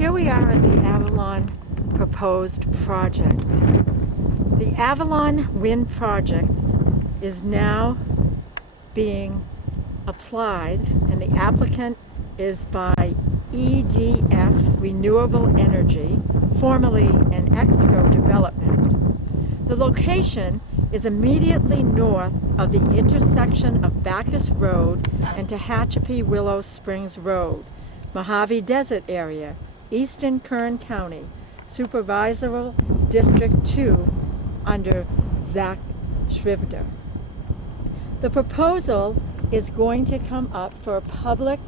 Here we are at the Avalon proposed project. The Avalon Wind Project is now being applied, and the applicant is by EDF Renewable Energy, formerly an Exco Development. The location is immediately north of the intersection of Bacchus Road and Tehachapi Willow Springs Road, Mojave Desert area, Eastern Kern County, Supervisors District 2, under Zach Shrivder. The proposal is going to come up for a public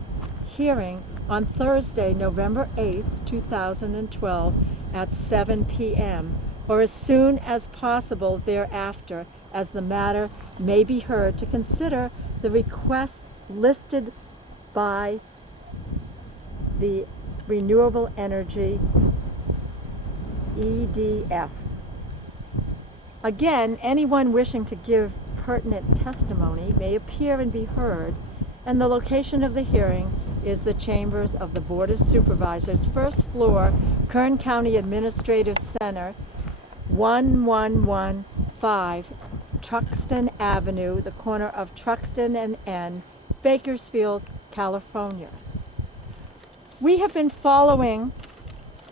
hearing on Thursday, November 8th, 2012 at 7 p.m. or as soon as possible thereafter, as the matter may be heard to consider the request listed by the Renewable Energy EDF. Again, anyone wishing to give pertinent testimony may appear and be heard, and the location of the hearing is the chambers of the Board of Supervisors, first floor, Kern County Administrative Center, 1115 Truxton Avenue, the corner of Truxton and N, Bakersfield, California. We have been following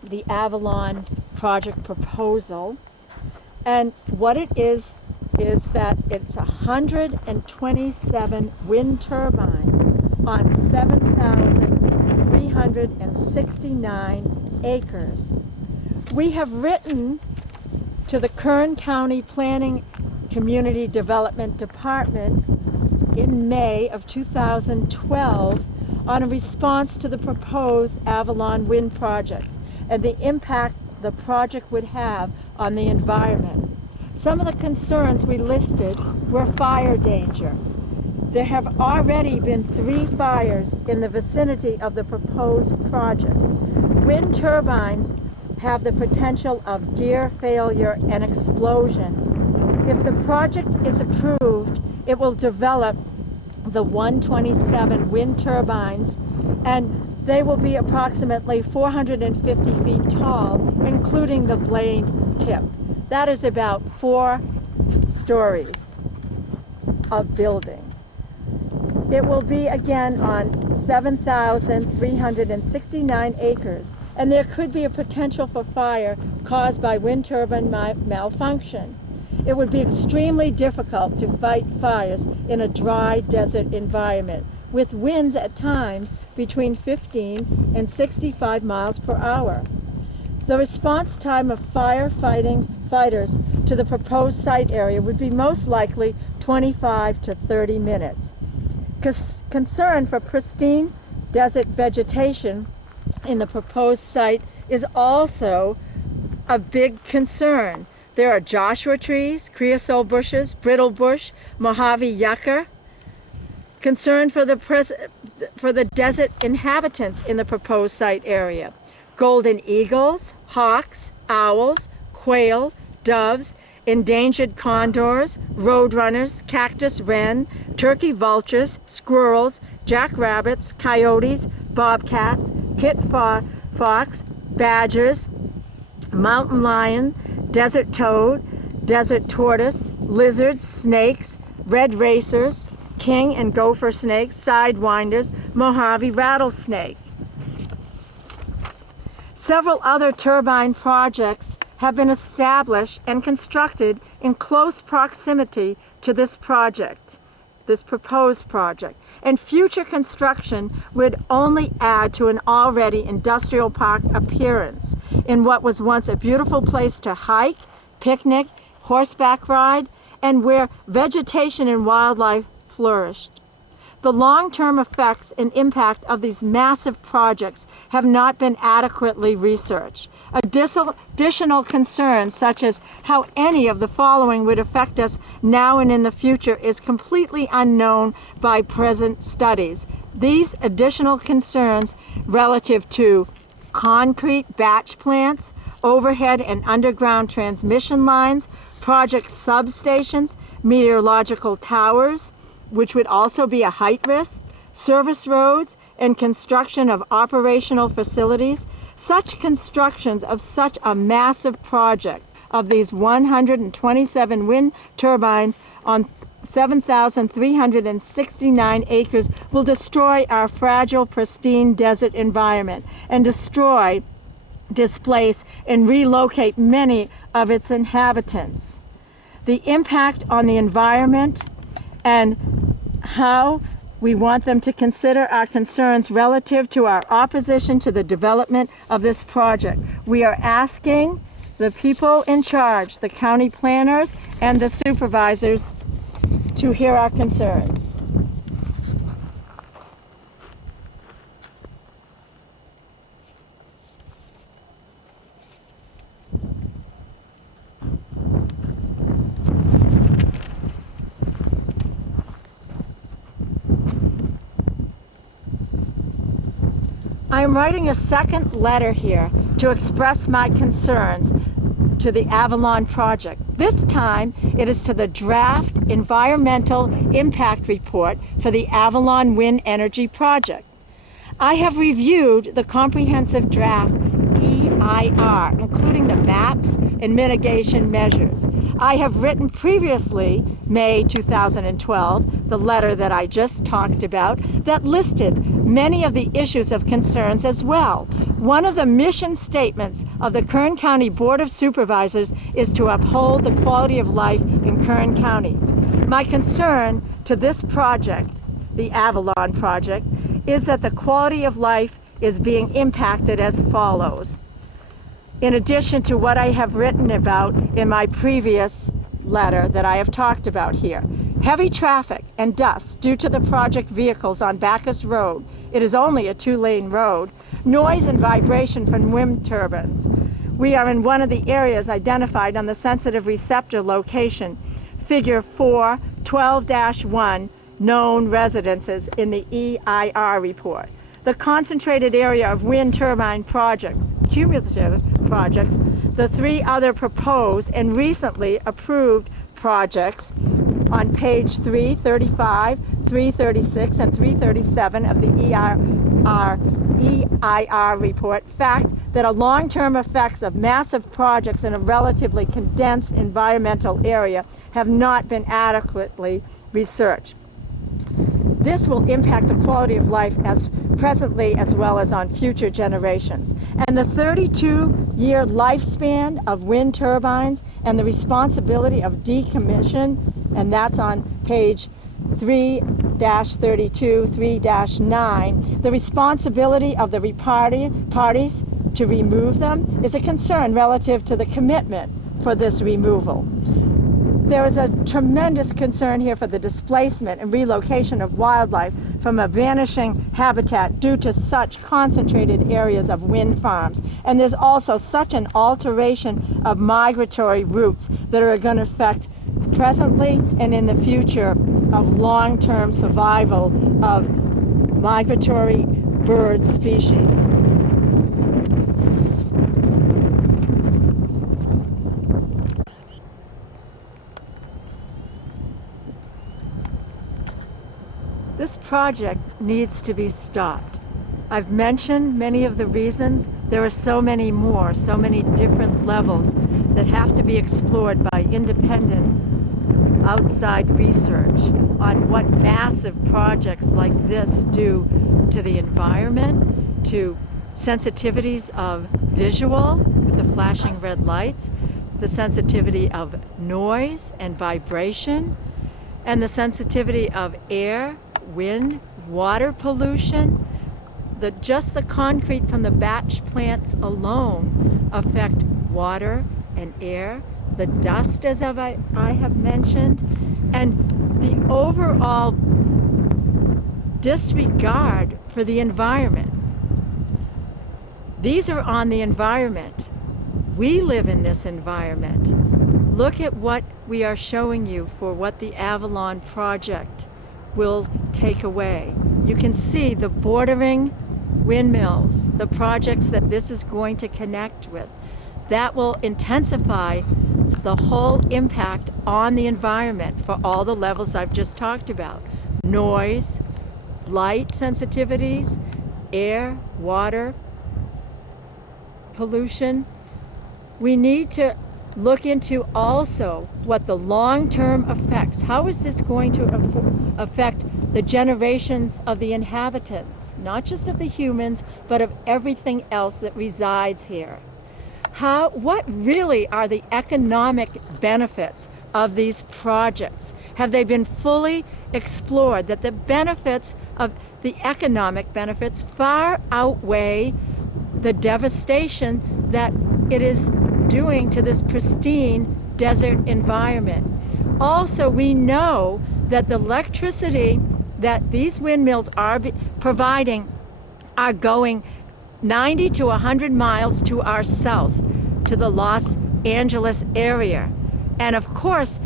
the Avalon project proposal, and what it is that it's 127 wind turbines on 7,369 acres. We have written to the Kern County Planning Community Development Department in May of 2012 on a response to the proposed Avalon Wind Project and the impact the project would have on the environment. Some of the concerns we listed were fire danger. There have already been 3 fires in the vicinity of the proposed project. Wind turbines have the potential of gear failure and explosion. If the project is approved, it will develop the 127 wind turbines, and they will be approximately 450 feet tall, including the blade tip. That is about 4 stories of building. It will be again on 7,369 acres, and there could be a potential for fire caused by wind turbine malfunction. It would be extremely difficult to fight fires in a dry desert environment, with winds at times between 15 and 65 miles per hour. The response time of fighters to the proposed site area would be most likely 25 to 30 minutes. Concern for pristine desert vegetation in the proposed site is also a big concern. There are Joshua trees, creosote bushes, brittle bush, Mojave yucca. Concern for the desert inhabitants in the proposed site area. Golden eagles, hawks, owls, quail, doves, endangered condors, roadrunners, cactus wren, turkey vultures, squirrels, jackrabbits, coyotes, bobcats, kit fox, badgers, mountain lion, desert toad, desert tortoise, lizards, snakes, red racers, king and gopher snakes, sidewinders, Mojave rattlesnake. Several other turbine projects have been established and constructed in close proximity to this project, this proposed project, and future construction would only add to an already industrial park appearance in what was once a beautiful place to hike, picnic, horseback ride, and where vegetation and wildlife flourished. The long-term effects and impact of these massive projects have not been adequately researched. Additional concerns, such as how any of the following would affect us now and in the future, is completely unknown by present studies. These additional concerns relative to concrete batch plants, overhead and underground transmission lines, project substations, meteorological towers, which would also be a height risk, service roads, and construction of operational facilities, Such constructions of such a massive project of these 127 wind turbines on 7,369 acres will destroy our fragile, pristine desert environment and displace, and relocate many of its inhabitants. The impact on the environment and how we want them to consider our concerns relative to our opposition to the development of this project. We are asking the people in charge, the county planners and the supervisors, to hear our concerns. I am writing a second letter here to express my concerns to the Avalon Project. This time it is to the draft environmental impact report for the Avalon Wind Energy Project. I have reviewed the comprehensive draft EIR, including the maps and mitigation measures. I have written previously, May 2012, the letter that I just talked about, that listed many of the issues of concerns as well. One of the mission statements of the Kern County Board of Supervisors is to uphold the quality of life in Kern County. My concern to this project, the Avalon Project, is that the quality of life is being impacted as follows. In addition to what I have written about in my previous letter that I have talked about here. Heavy traffic and dust due to the project vehicles on Bacchus Road. It is only a 2-lane road. Noise and vibration from wind turbines. We are in one of the areas identified on the sensitive receptor location, figure 412-1, known residences in the EIR report. The concentrated area of wind turbine projects, cumulative projects, the 3 other proposed and recently approved projects on page 335, 336, and 337 of the EIR report, fact that a long-term effects of massive projects in a relatively condensed environmental area have not been adequately researched. This will impact the quality of life as presently as well as on future generations. And the 32-year lifespan of wind turbines and the responsibility of decommission, and that's on page 3-32, 3-9, the responsibility of the parties to remove them is a concern relative to the commitment for this removal. There is a tremendous concern here for the displacement and relocation of wildlife from a vanishing habitat due to such concentrated areas of wind farms. And there's also such an alteration of migratory routes that are going to affect presently and in the future of long-term survival of migratory bird species. This project needs to be stopped. I've mentioned many of the reasons. There are so many more, so many different levels that have to be explored by independent outside research on what massive projects like this do to the environment, to sensitivities of visual with the flashing red lights, the sensitivity of noise and vibration, and the sensitivity of air, wind, water pollution. Just the concrete from the batch plants alone affect water and air, the dust as I have mentioned, and the overall disregard for the environment. These are on the environment. We live in this environment. Look at what we are showing you for what the Avalon Project will take away. You can see the bordering windmills, the projects that this is going to connect with. That will intensify the whole impact on the environment for all the levels I've just talked about. Noise, light sensitivities, air, water, pollution, we need to look into also what the long-term effects, how is this going to affect the generations of the inhabitants, not just of the humans, but of everything else that resides here. What really are the economic benefits of these projects? Have they been fully explored, that the benefits of the economic benefits far outweigh the devastation that it is doing to this pristine desert environment? Also, we know that the electricity that these windmills are providing are going 90 to 100 miles to our south, to the Los Angeles area. And of course,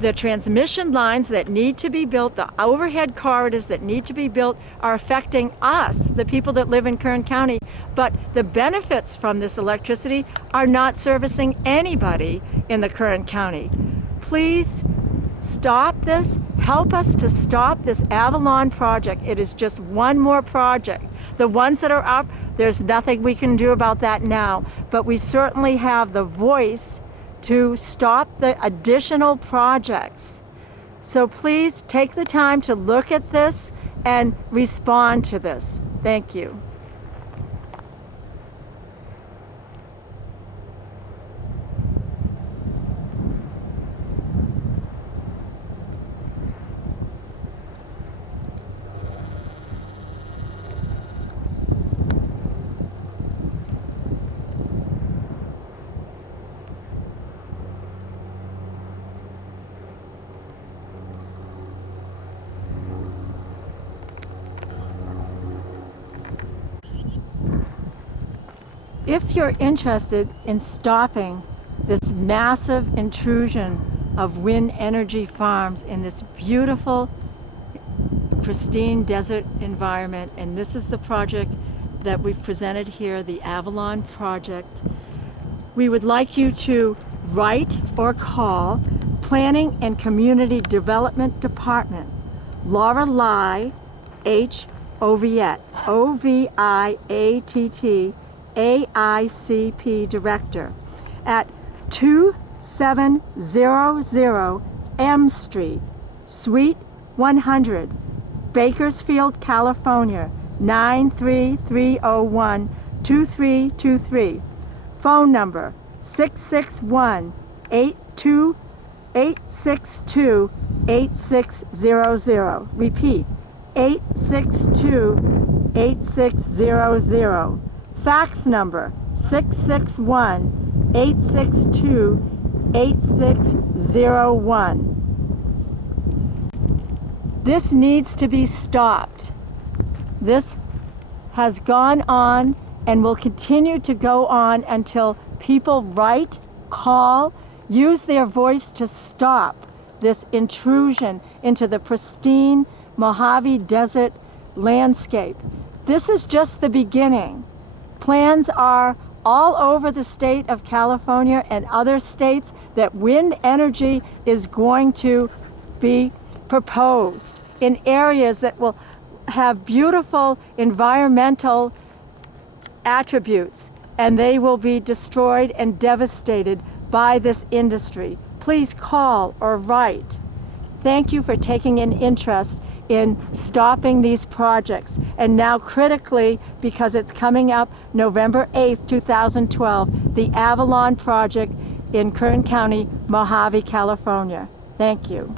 the transmission lines that need to be built, the overhead corridors that need to be built are affecting us, the people that live in Kern County, but the benefits from this electricity are not servicing anybody in the Kern County. Please stop this. Help us to stop this Avalon project. It is just one more project. The ones that are up, there's nothing we can do about that now, but we certainly have the voice to stop the additional projects. So please take the time to look at this and respond to this. Thank you. If you're interested in stopping this massive intrusion of wind energy farms in this beautiful, pristine desert environment, and this is the project that we've presented here, the Avalon Project, we would like you to write or call Planning and Community Development Department, Laura Lai, H. Oviatt, O-V-I-A-T-T, AICP Director at 2700 M Street, Suite 100, Bakersfield, California, 93301 2323. Phone number 661-862-8600. Repeat, 862-8600. Fax number 661-862-8601. This needs to be stopped. This has gone on and will continue to go on until people write, call, use their voice to stop this intrusion into the pristine Mojave Desert landscape. This is just the beginning. Plans are all over the state of California and other states that wind energy is going to be proposed in areas that will have beautiful environmental attributes, and they will be destroyed and devastated by this industry. Please call or write. Thank you for taking an interest in stopping these projects. And now critically, because it's coming up November 8th, 2012, the Avalon Project in Kern County, Mojave, California. Thank you.